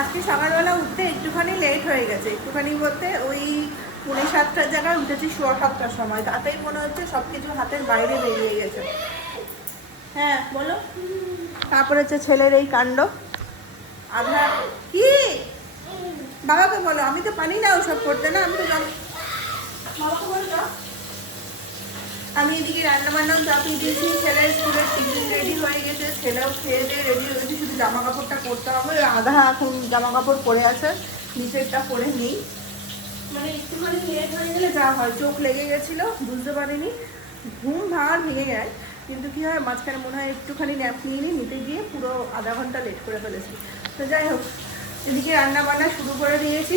আজকে সকালবেলা উঠতে একটুখানি লেট হয়ে গেছে। একটুখানি বলতে ওই পৌনে সাতটার জায়গায় উঠেছি সোয়া সাতটার সময়। তাতেই মনে হচ্ছে সব কিছু হাতের বাইরে বেরিয়ে গেছে। হ্যাঁ বলো। তারপরে হচ্ছে ছেলের এই কাণ্ড। আধা কি? বাবাকে বলো, আমি তো পানি না ওসব করতে, না? আমি তো বাবাকে বলো। আমি এদিকে রান্না বান্নাও চাপিয়ে দিয়েছি ছেলের স্কুলের টিফিন রেডি হয়ে গেছে, ছেলেও খেয়ে দিয়ে রেডি হয়ে গেছে, শুধু জামা কাপড়টা পরতে হবে। আধা এখন জামা কাপড় পরে আছে, নিচেরটা পরে নেই। মানে একটুখানি লেট হয়ে গেলে যা হয়, চোখ লেগে গেছিল, বুঝতে পারিনি। ঘুম ভাঙার ভেঙে যায় কিন্তু কি হয়, মাঝখানে মনে হয় একটুখানি ন্যাপ নিয়ে নিই, নিতে গিয়ে পুরো আধা ঘণ্টা লেট করে ফেলেছি। তো যাই হোক, এদিকে রান্না বান্না শুরু করে দিয়েছি।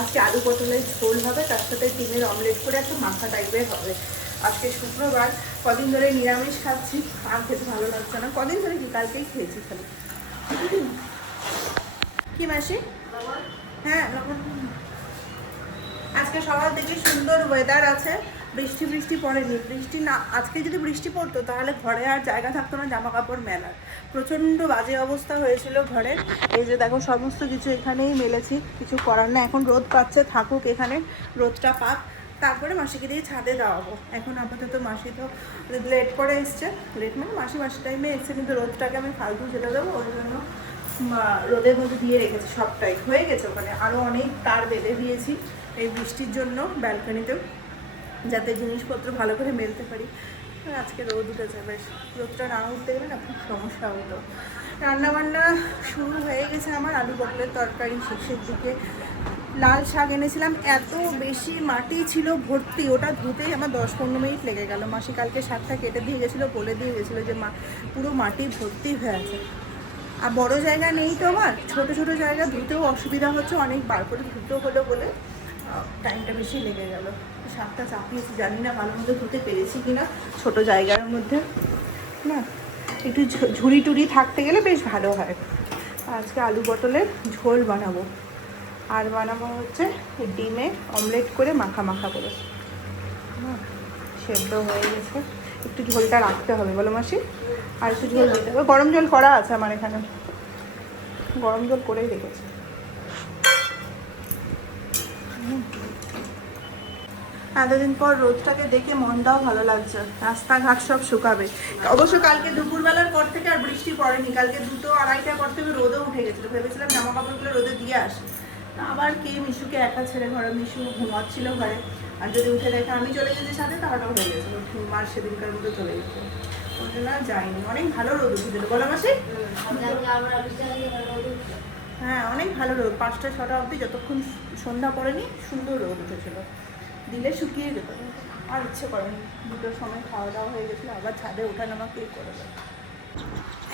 আজকে আলু পটলের ঝোল হবে তার সাথে ডিমের অমলেট করে একটা মাখা টাইপের হবে। আজকে শুক্রবার কদিন ধরে নিরামিষ খাচ্ছি আর খেতে ভালো লাগছে না। কদিন ধরে কি কালকেই খেয়েছি খালি। কি মাসি? হ্যাঁ। আজকে সকাল থেকে সুন্দর ওয়েদার আছে। বৃষ্টি বৃষ্টি পড়েনি। বৃষ্টি না, আজকে যদি বৃষ্টি পড়তো তাহলে ঘরে আর জায়গা থাকতো না জামা কাপড় মেলার। প্রচণ্ড বাজে অবস্থা হয়েছিল ঘরের এই যে দেখো সমস্ত কিছু এখানেই মেলেছি, কিছু করার না এখন রোদ পাচ্ছে, থাকুক এখানে, রোদটা পাক। তারপরে মাসিকে দিয়ে ছাদে দেওয়াবো এখন আপাতত মাসি তো লেট করে এসছে। লেট মানে মাসি মাসি টাইমে এসছে, কিন্তু রোদটাকে আমি ফালতু ছেড়ে দেবো। ওই জন্য রোদের মধ্যে দিয়ে রেখেছি সবটাই। হয়ে গেছে ওখানে। আরও অনেক তার বেঁধে দিয়েছি এই বৃষ্টির জন্য ব্যালকনিতেও। যাতে জিনিসপত্র ভালো করে মেলতে পারি। আজকে রোদ উঠেছে, বেশ। রোদটা না উঠতে গেলে না খুব সমস্যা হতো। রান্নাবান্না শুরু হয়ে গেছে আমার আলু পটলের তরকারি শেষের দিকে। লাল শাক এনেছিলাম, এত বেশি মাটি ছিল ভর্তি, ওটা ধুতেই আমার দশ পনেরো মিনিট লেগে গেল। মাসি কালকে শাকটা কেটে দিয়ে গেছিল, বলে দিয়ে গেছিল যে মা, পুরো মাটি ভর্তি হয়ে আছে। আর বড় জায়গা নেই তো আমার, ছোট ছোট জায়গা ধুতেও অসুবিধা হচ্ছে, অনেক বার করে ধুতে হলো বলে টাইমটা বেশি লেগে গেল। শাকটা চাপিয়েছি, জানি না ভালো মতো ধুতে পেরেছি কিনা, ছোট জায়গার মধ্যে। না, একটু ঝুড়ি টুড়ি থাকতে গেলে বেশ ভালো হয়। আজকে আলু পটলের ঝোল বানাবো। আর বানাবো হচ্ছে ডিমে অমলেট করে মাখা মাখা করে। সেদ্ধ হয়ে গেছে। একটু ঝোলটা রাখতে হবে বলো মাসি? আর একটু ঝোল দিতে হবে। গরম জল করা আছে আমার এখানে। গরম জল করেই রেখেছি। এতদিন পর রোদটাকে দেখে মনটাও ভালো লাগছে। রাস্তাঘাট সব শুকাবে। অবশ্য কালকে দুপুরবেলার পর থেকে আর বৃষ্টি পড়েনি। কালকে দুটো আড়াইটার পর থেকে রোদও উঠে গেছিল। ভেবেছিলাম জামা কাপড়গুলো রোদে দিয়ে আসি। আবার কে মিশুকে একা ছেড়ে ঘরে? মিশু ঘুমাচ্ছিল ঘরে। আর যদি উঠে দেখে আমি চলে গেছি সাথে তাহলে হয়ে গেছিল। মার সেদিনকার মতো চলে মাসি। হ্যাঁ অনেক ভালো রোদ। পাঁচটা, ছটা অবধি যতক্ষণ সন্ধ্যা পড়েনি, সুন্দর রোদ উঠেছিল। দিলে শুকিয়ে যেত। আর ইচ্ছে করেনি দুটোর সময় খাওয়া দাওয়া হয়ে গেছিল, আবার ছাদে ওঠানামা কে করে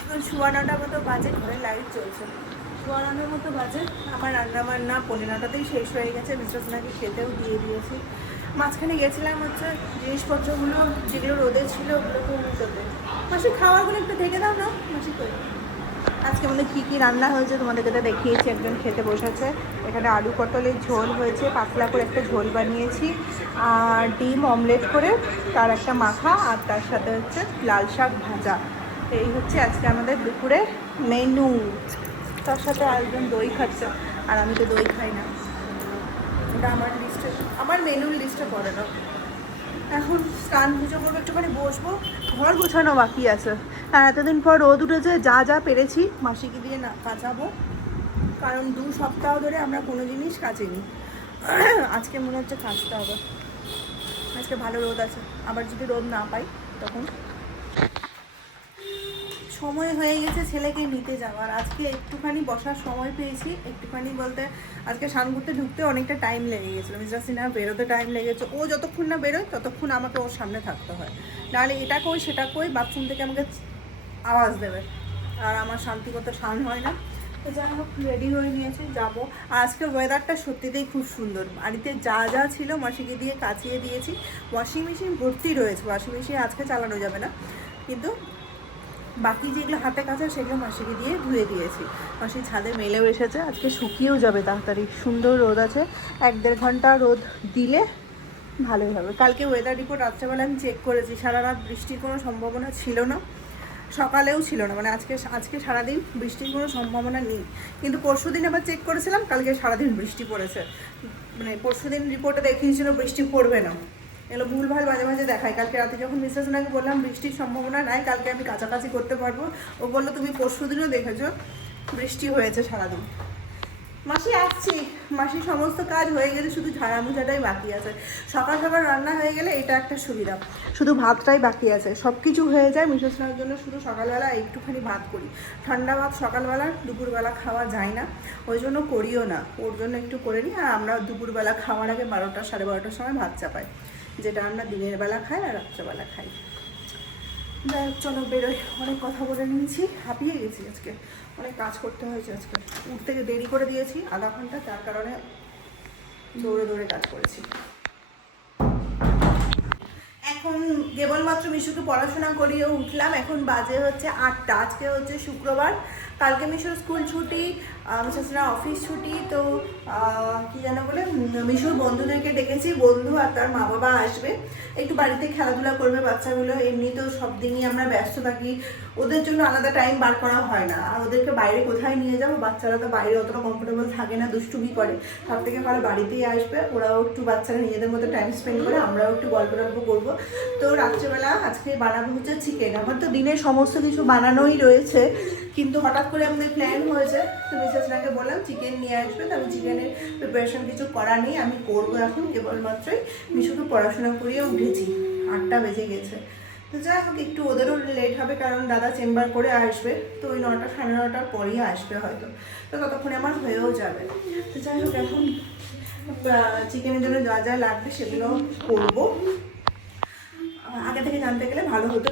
এখন শোয়ানোটার মতো বাজে, ঘরে লাইট চলছে। শোয়ানোর মতো বাজে, আমার রান্না বান্না নটাতেই শেষ হয়ে গেছে। মিস্টার সোনাকে খেতেও দিয়ে দিয়েছি। মাঝখানে গেছিলাম হচ্ছে জিনিসপত্রগুলো, যেগুলো রোদে ছিল ওগুলোকে উল্টোতে মাসি খাওয়াগুলো একটু থেকে দাও না? মাসি কই? আজকে মানে কী কী রান্না হয়েছে তোমাদেরকে তো দেখিয়েছি, একজন খেতে বসেছে। এখানে আলু পটলের ঝোল হয়েছে, পাতলা করে একটা ঝোল বানিয়েছি, আর ডিম অমলেট করে তার একটা মাখা, আর তার সাথে হচ্ছে লাল শাক ভাজা। এই হচ্ছে আজকে আমাদের দুপুরে মেনু তার সাথে আরেকজন দই খাচ্ছে, আর আমি তো দই খাই না। ওটা আমার লিস্টে আমার মেনুর লিস্টে পড়ে না। এখন স্নান পুজো করব একটুখানি বসবো। ঘর গোছানো বাকি আছে। আর এতদিন পর রোদ উঠেছে যা যা পেরেছি। মাসিকে দিয়ে না কাচাবো কারণ দু সপ্তাহ ধরে আমরা কোনো জিনিস কাচিনি। আজকে মনে হচ্ছে কাচতে হবে। আজকে ভালো রোদ আছে আবার যদি রোদ না পাই তখন সময় হয়ে গেছে ছেলেকে নিতে যাওয়ার। আজকে একটুখানি বসার সময় পেয়েছি। একটুখানি বলতে আজকে স্নান করতে ঢুকতে অনেকটা টাইম লেগে গেছিল। মিস্টার সিনহা বেরোতে টাইম লেগেছে। ও যতক্ষণ না বেরোয়, ততক্ষণ আমাকে ওর সামনে থাকতে হয়। নাহলে এটা কই, সেটা কই বাথরুম থেকে আমাকে আওয়াজ দেবে। আর আমার শান্তি করতে শান হয় না। তো যাই হোক রেডি হয়ে নিয়েছি, যাব। আজকে ওয়েদারটা সত্যিতেই খুব সুন্দর। বাড়িতে যা যা ছিল, মাসিকে দিয়ে কাচিয়ে দিয়েছি। ওয়াশিং মেশিন ভর্তি রয়েছে। ওয়াশিং মেশিন আজকে চালানো যাবে না। কিন্তু বাকি যেগুলো হাতে কাঁচা সেগুলো মাসিকে দিয়ে ধুয়ে দিয়েছি। মাসি ছাদে মেলেও এসেছে, আজকে শুকিয়েও যাবে তাড়াতাড়ি। সুন্দর রোদ আছে, এক দেড় ঘণ্টা রোদ দিলে ভালোই হবে। কালকে ওয়েদার রিপোর্ট রাত্রেবেলা আমি চেক করেছি সারা রাত বৃষ্টির কোনো সম্ভাবনা ছিল না, সকালেও ছিল না। মানে আজকে আজকে সারাদিন বৃষ্টির কোনো সম্ভাবনা নেই। কিন্তু পরশু দিন আবার চেক করেছিলাম, কালকে সারাদিন বৃষ্টি পড়েছে। মানে পরশু দিন রিপোর্টে দেখিয়েছিল বৃষ্টি পড়বে না। এগুলো ভুলভাল মাঝে মাঝে দেখায়। কালকে রাতে যখন মিসেস ওনাকে বললাম, বৃষ্টির সম্ভাবনা নাই, কালকে আমি কাছাকাছি করতে পারব। ও বলল, তুমি পরশু দিনও দেখেছ, বৃষ্টি হয়েছে সারাদিন। মাসি, আসছি। মাসির সমস্ত কাজ হয়ে গেলে শুধু ঝাড়া মোছাটাই বাকি আছে। সকাল সকাল রান্না হয়ে গেলে এটা একটা সুবিধা। শুধু ভাতটাই বাকি আছে। সব কিছু হয়ে যায় মিসেস নেওয়ার জন্য। শুধু সকালবেলা একটুখানি ভাত করি। ঠান্ডা ভাত সকালবেলা, দুপুরবেলা খাওয়া যায় না। ওই জন্য করিও না। ওর জন্য একটু করে নিই। আর আমরা দুপুরবেলা খাওয়ার আগে বারোটা, সাড়ে বারোটার সময় ভাত চাপাই। যেটা আমরা দিনের বেলা খাই আর রাত্রেবেলা খাই। যাই হোক, চলো বেরোই। অনেক কথা বলে নিয়েছি। হাঁপিয়ে গেছি আজকে। অনেক কাজ করতে হয়েছে আজকে। উঠতে দেরি করে দিয়েছি, আধা ঘণ্টা, তার কারণে দৌড়ে দৌড়ে কাজ করেছি। এখন কেবলমাত্র মিশুকে পড়াশোনা করিয়ে উঠলাম। এখন বাজে হচ্ছে আটটা। আজকে হচ্ছে শুক্রবার। কালকে মিশুর স্কুল ছুটি। মিশাসনা অফিস ছুটি, তো কি যেন বলে মিশুর বন্ধুদেরকে ডেকেছি, বন্ধু আর তার মা বাবা আসবে। একটু বাড়িতে খেলাধুলা করবে বাচ্চাগুলো, এমনি তো সব দিনই আমরা ব্যস্ত থাকি। ওদের জন্য আলাদা টাইম বার করা হয় না। আর ওদেরকে বাইরে কোথায় নিয়ে যাব? বাচ্চারা তো বাইরে অতটা কমফোর্টেবল থাকে না, দুষ্টুমি করে। তার থেকে ভালো বাড়িতেই আসবে। ওরাও একটু বাচ্চারা নিজেদের মতো টাইম স্পেন্ড করে আমরাও একটু গল্প টল্প করব। তো রাত্রেবেলা আজকে বানাবো হচ্ছে চিকেন আমার তো দিনের সমস্ত কিছু বানানোই রয়েছে, কিন্তু হঠাৎ করে আমাদের প্ল্যান হয়েছে। মিসেসরাকে বললাম চিকেন নিয়ে আসবে আমি চিকেনের প্রিপারেশন কিছু করা নেই, আমি করব এখন কেবলমাত্রই। মিশুকে পড়াশোনা করিয়ে উঠেছি আটটা বেজে গেছে। তো যাই হোক, একটু ওদেরও লেট হবে, কারণ দাদা চেম্বার করে আসবে, তো ওই নটা সাড়ে নটার পরেই আসবে হয়তো। তো ততক্ষণে আমার হয়েও যাবে। তো যাই হোক, এখন চিকেনের জন্য যা যা লাগবে সেগুলো করব। আগে থেকে জানতে গেলে ভালো হতো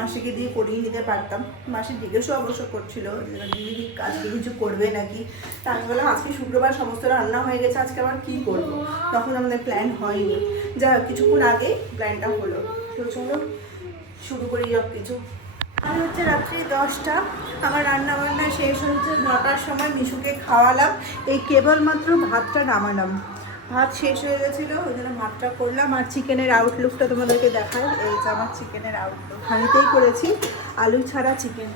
মাসিকে দিয়ে করিয়ে নিতে পারতাম। মাসি জিজ্ঞেসও অবশ্য করছিল দিদি আজকে কিছু করবে নাকি? তা আমি বললাম আজকে শুক্রবার সমস্ত রান্না হয়ে গেছে, আজকে আবার কী করব? তখন আমাদের প্ল্যান হয়নি। যা কিছুক্ষণ আগে প্ল্যানটা হলো। তো চলো, শুরু করি সব কিছু আর হচ্ছে রাত্রি দশটা। আমার রান্না বান্না শেষ হচ্ছে নটার সময়, মিশুকে খাওয়ালাম। এই কেবলমাত্র ভাতটা নামালাম। ভাত শেষ হয়ে গেছিল, ওই জন্য ভাতটা করলাম। আর চিকেনের আউটলুকটা তোমাদেরকে দেখাই। এই যে আমার চিকেনের আউটলুক হাঁড়িতেই করেছি আলু ছাড়া চিকেন।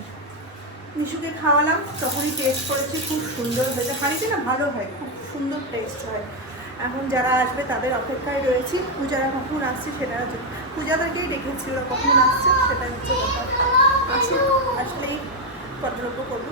মিশুকে খাওয়ালাম, তখনই টেস্ট করেছি, খুব সুন্দর হয়েছে। হাঁড়িতে না ভালো হয়, খুব সুন্দর টেস্ট হয়। এখন যারা আসবে, তাদের অপেক্ষায় রয়েছি। পূজারা কখন আসছে সেটা পূজাদেরকেই ডেকেছিল কখন আসছে সেটা হচ্ছে ব্যাপার। আসুক, আসলেই পর্যটক করব।